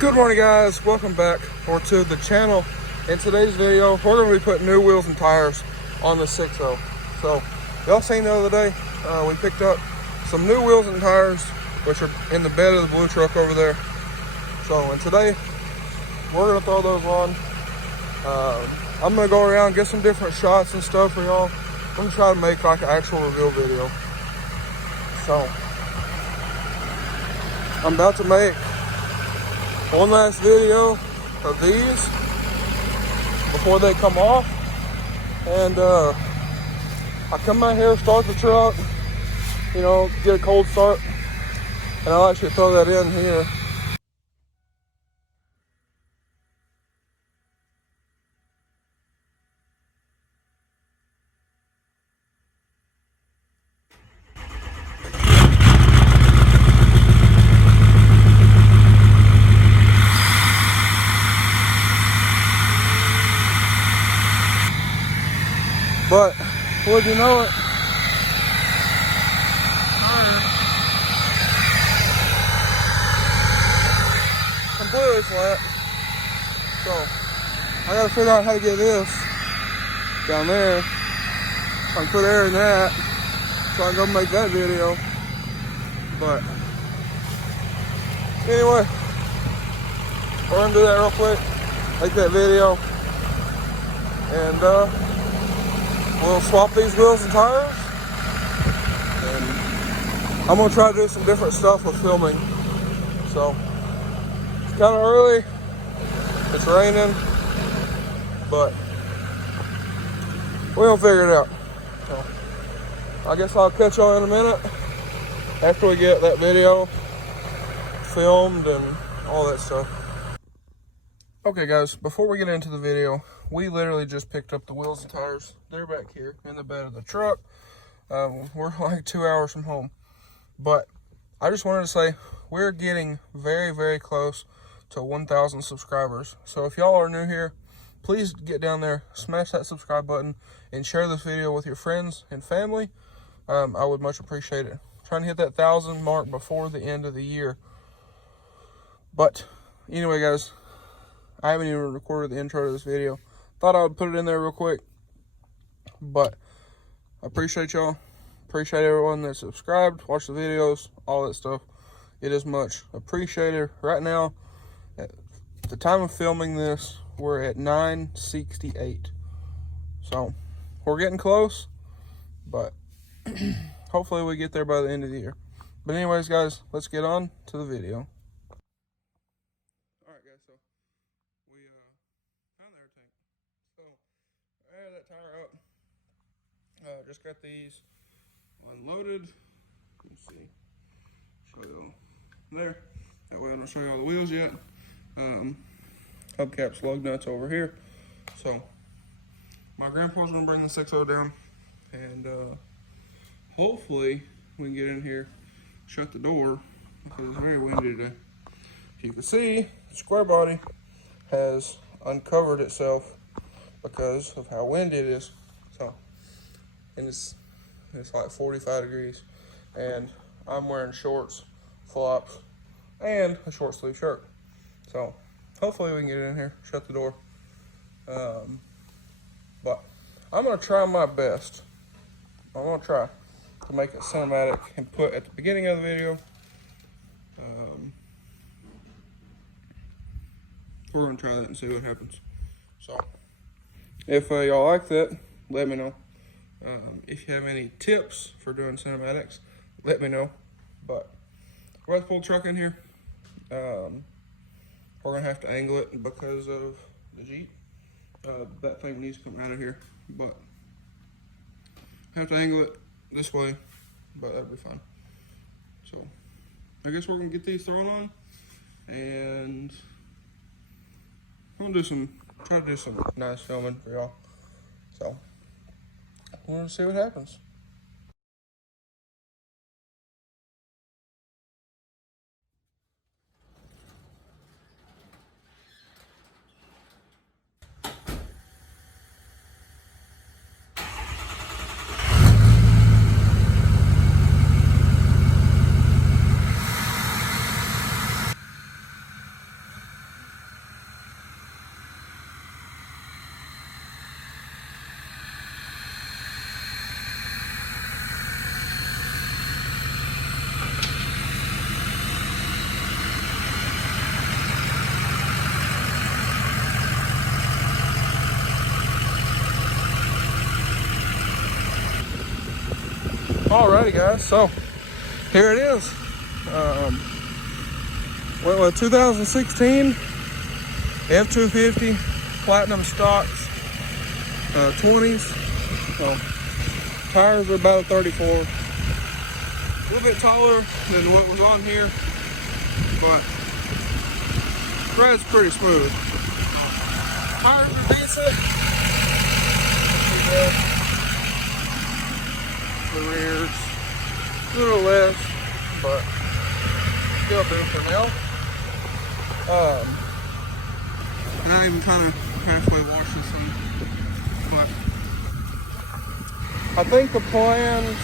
Good morning, guys. Welcome back to the channel. In today's video, we're going to be putting new wheels and tires on the 6.0. So y'all seen the other day, we picked up some new wheels and tires, which are in the bed of the blue truck over there. So and today we're going to throw those on. I'm going to go around, get some different shots and stuff for y'all. I'm going to try to make like an actual reveal video. So I'm about to make one last video of these before they come off, and I come out here, start the truck, you know, get a cold start, and I'll actually throw that in here. But would you know it, completely flat. So I gotta figure out how to get this down there. I can put air in that so I can go make that video. But anyway, we're gonna do that real quick, make that video, and we'll swap these wheels and tires, and I'm gonna try to do some different stuff with filming. So it's kind of early, it's raining, but we're gonna figure it out. So I guess I'll catch y'all in a minute after we get that video filmed and all that stuff. Okay guys, before we get into the video, we literally just picked up the wheels and tires. They're back here in the bed of the truck. We're like 2 hours from home. But I just wanted to say we're getting very, very close to 1,000 subscribers. So if y'all are new here, please get down there, smash that subscribe button, and share this video with your friends and family. I would much appreciate it. Trying to hit that 1,000 mark before the end of the year. But anyway guys, I haven't even recorded the intro to this video. Thought I would put it in there real quick. But I appreciate y'all. Appreciate everyone that subscribed, watched the videos, all that stuff. It is much appreciated. Right now, at the time of filming this, we're at 968. So we're getting close, but hopefully we get there by the end of the year. But anyways guys, let's get on to the video. Alright guys, so we found the air tank. So I had that tire up. Just got these unloaded. Let's see. Show you there. That way I don't show you all the wheels yet. Hubcaps, lug nuts over here. So my grandpa's gonna bring the 6.0 down, and hopefully we can get in here, shut the door because it's very windy today. If you can see, the square body has uncovered itself because of how windy it is. So, and it's like 45 degrees, and I'm wearing shorts, flops, and a short sleeve shirt. So hopefully we can get in here, shut the door. But I'm gonna try my best. I'm gonna try to make it cinematic and put at the beginning of the video. We're gonna try that and see what happens. So if y'all like that, let me know. If you have any tips for doing cinematics, let me know. But we're about to pull the truck in here. We're gonna have to angle it because of the Jeep. That thing needs to come out of here, but I have to angle it this way, but that'll be fine. So I guess we're gonna get these thrown on, and I'm gonna try to do some nice filming for y'all. So we're gonna see what happens. Alrighty guys, so here it is. Went with 2016 F250 Platinum stocks, 20s. So tires are about a 34. A little bit taller than what was on here, but ride's pretty smooth. Tires are decent. The rears, a little less, but still do for now. Not even kind of halfway wash this thing, but I think the plan is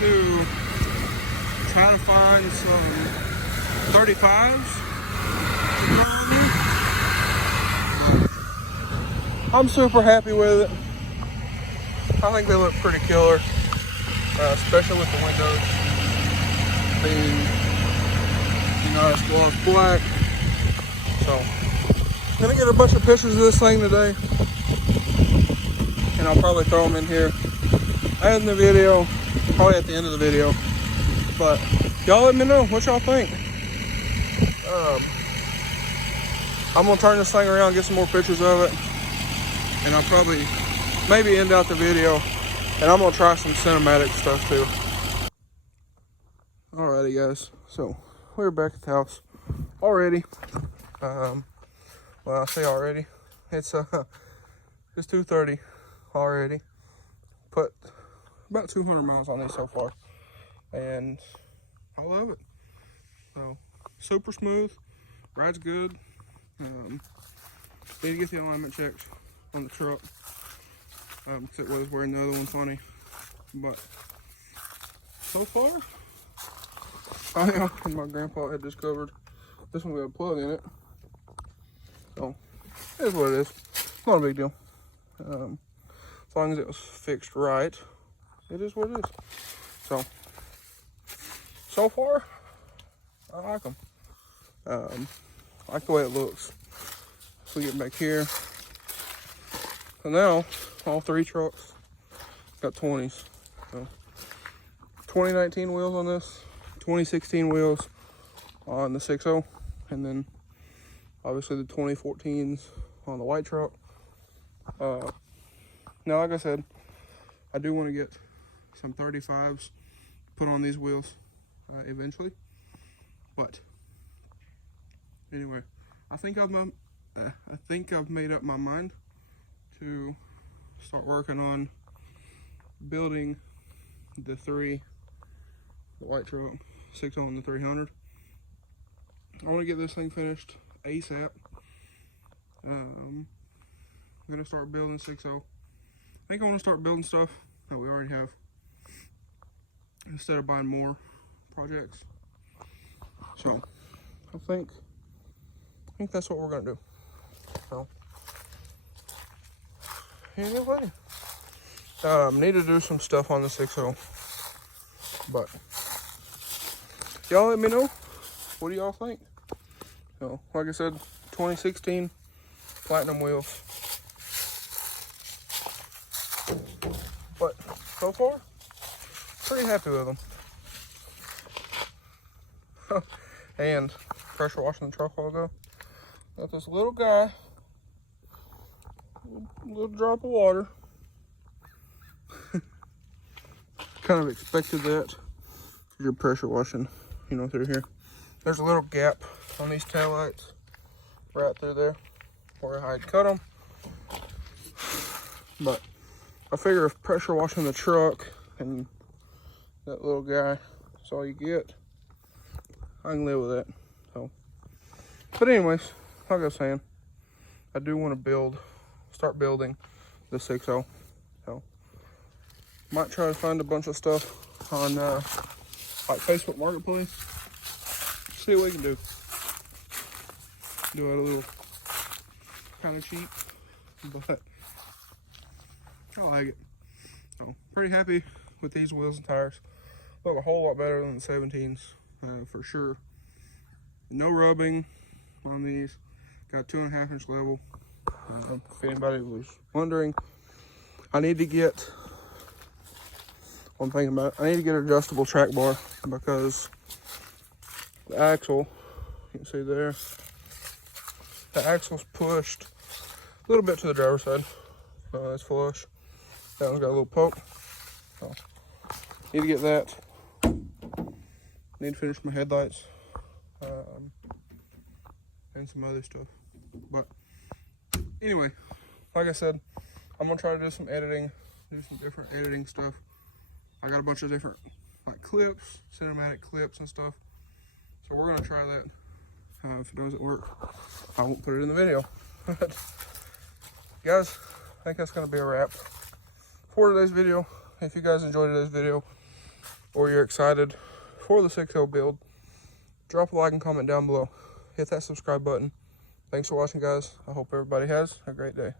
to try to find some 35s to throw on there. I'm super happy with it. I think they look pretty killer, especially with the windows being nice gloss black. So I'm gonna get a bunch of pictures of this thing today, and I'll probably throw them in here in the video, probably at the end of the video. But y'all let me know what y'all think. I'm gonna turn this thing around, get some more pictures of it, and I'll probably maybe end out the video, and I'm gonna try some cinematic stuff too. Alrighty guys, so we're back at the house already. Well, I say already, it's 2:30 already. Put about 200 miles on these so far, and I love it. So super smooth, rides good. Need to get the alignment checked on the truck. Because it was wearing the other one funny, but so far, oh yeah, and my grandpa had discovered this one got a plug in it, so it is what it is. Not a big deal. As long as it was fixed right, it is what it is. So far, I like them. I like the way it looks. So we get back here, so now all three trucks got 20s. So 2019 wheels on this, 2016 wheels on the 6.0, and then obviously the 2014s on the white truck. Now, like I said, I do want to get some 35s put on these wheels eventually. But anyway, I think I've made up my mind to start working on building the white truck, 6.0 and the 300. I want to get this thing finished ASAP. I'm gonna start building 6.0. I think I want to start building stuff that we already have instead of buying more projects. So I think that's what we're gonna do. So anyway, need to do some stuff on the 6.0, but y'all let me know, what do y'all think? So like I said, 2016 platinum wheels, but so far pretty happy with them. And pressure washing the truck a while ago, got this little guy, little drop of water. Kind of expected that, because you're pressure washing, you know, through here. There's a little gap on these taillights right through there where I'd cut them. But I figure if pressure washing the truck and that little guy is all you get, I can live with that. So, but anyways, like I was saying, I do want to start building the 6.0. So might try to find a bunch of stuff on like Facebook Marketplace. See what we can do. Do it a little kind of cheap, but I like it. So pretty happy with these wheels and tires. Look a whole lot better than the 17s, for sure. No rubbing on these. Got 2.5 inch level. If anybody was wondering, I need to get I'm thinking about. I need to get an adjustable track bar because the axle, you can see there, the axle's pushed a little bit to the driver's side. It's flush. That one's got a little poke. So, need to get that. Need to finish my headlights and some other stuff. But anyway, like I said, I'm gonna try to do some editing, do some different editing stuff. I got a bunch of different like clips, cinematic clips and stuff. So we're gonna try that. If it doesn't work, I won't put it in the video. But guys, I think that's gonna be a wrap for today's video. If you guys enjoyed today's video or you're excited for the 6.0 build, drop a like and comment down below. Hit that subscribe button. Thanks for watching, guys. I hope everybody has a great day.